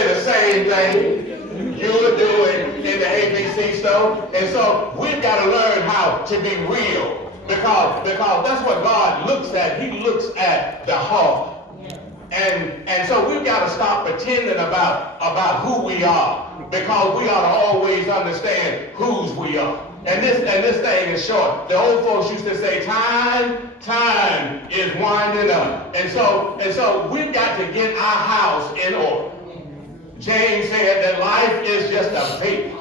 say the same thing you would do it in the ABC store. And so we've got to learn how to be real, because that's what God looks at. He looks at the heart. And so we've got to stop pretending about who we are, because we ought to always understand whose we are. And this thing is short. The old folks used to say, time is winding up. And so we've got to get our house in order. James said that life is just a vapor.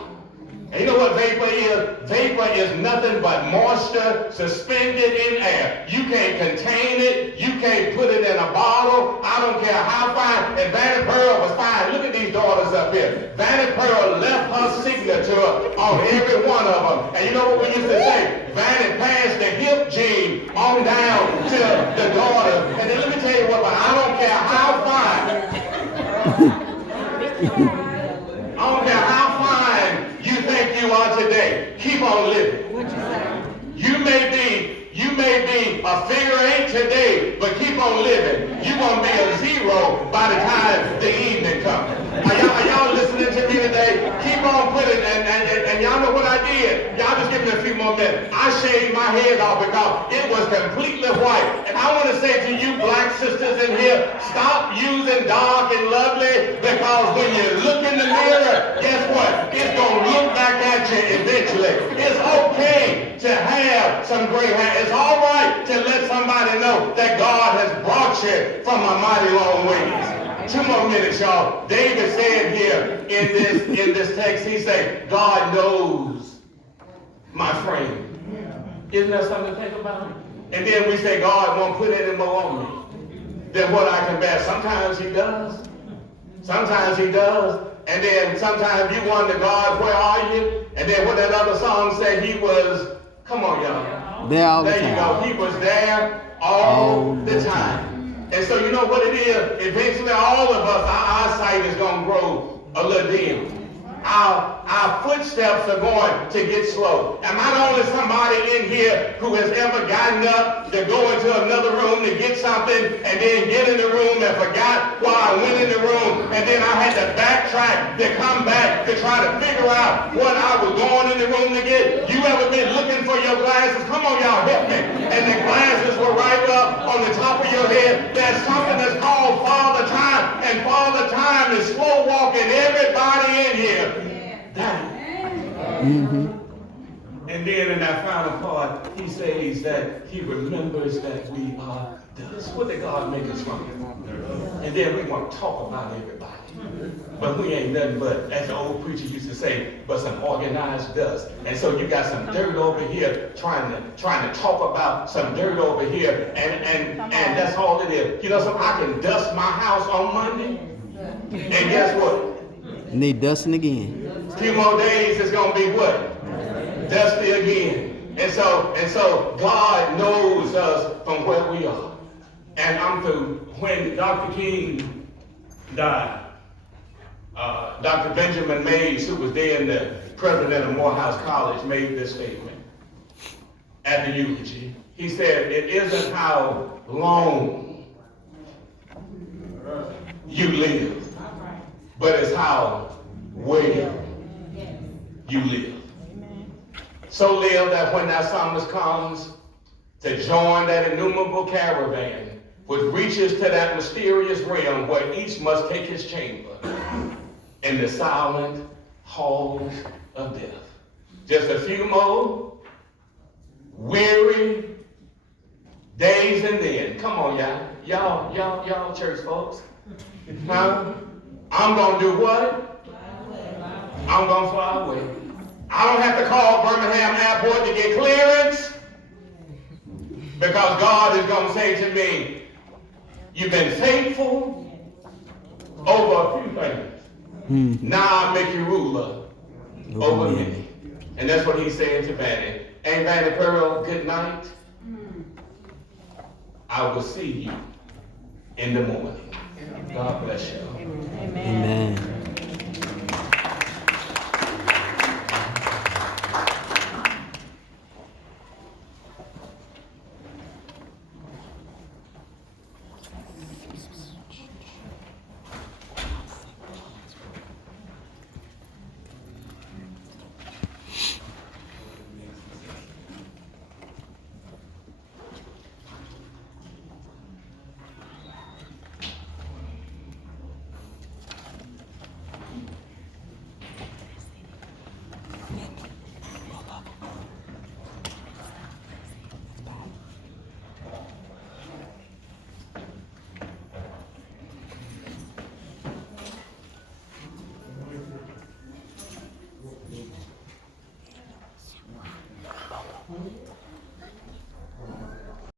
And you know what vapor is? Vapor is nothing but moisture suspended in air. You can't contain it. You can't put it in a bottle. I don't care how fine. And Vanity Pearl was fine. Look at these daughters up here. Vanity Pearl left her signature on every one of them. And you know what we used to say? Vanity passed the hip gene on down to the daughters. And then let me tell you what, I don't care how fine. I don't care how fine you think you are today. Keep on living. What you say? You may be a figure 8 today, but keep on living. You're going to be a 0 by the time the evening comes. Are y'all listening to me today? Keep on putting, and y'all know what I did. Y'all just give me a few more minutes. I shaved my head off because it was completely white. And I want to say to you black sisters in here, stop using dark and lovely, because when you look in the mirror, guess what? It's going to look back at you eventually. It's okay to have some gray hair. It's all right to let somebody know that God has brought you from a mighty long ways. 2 more minutes, y'all. David said here in this text, he said, God knows my frame. Isn't that something to think about? And then we say, God won't put any more on me than what I can bear. Sometimes he does. Sometimes he does. And then sometimes you wonder, God, where are you? And then what that other song said, he was, come on, y'all. There you go. He was there all the time. And so you know what it is? Eventually all of us, our eyesight is going to grow a little dim. Our footsteps are going to get slow. Am I the only somebody in here who has ever gotten up to go into another room to get something and then get in the room and forgot why I went in the room, and then I had to backtrack to come back to try to figure out what I was going in the room to get? You ever been looking for your glasses? Come on, y'all, help me. And the glasses were right up on the top of your head. There's something that's called Father Time, and Father Time is slow walking everybody in here. Mm-hmm. And then in that final part, he says that he remembers that we are dust. What did God make us from? And then we want to talk about everybody. But we ain't nothing but, as the old preacher used to say, but some organized dust. And so you got some dirt over here trying to talk about some dirt over here, and that's all it is. You know something? I can dust my house on Monday, and guess what? Need dusting again. A few more days is going to be what? Dusty again. And so God knows us from where we are. And I'm through. When Dr. King died, Dr. Benjamin Mays, who was then the president of Morehouse College, made this statement at the eulogy. He said, it isn't how long you live, but it's how well you live. So live that when that psalmist comes to join that innumerable caravan, which reaches to that mysterious realm where each must take his chamber in the silent halls of death. Just a few more weary days, and then, come on, y'all church folks. Huh? I'm going to do what? I'm going to fly away. I don't have to call Birmingham Airport to get clearance, because God is going to say to me, you've been faithful over a few things. Now I make you ruler over many. And that's what he's saying to Vanity. Ain't Vanity Pearl, good night. I will see you in the morning. God bless you. Amen.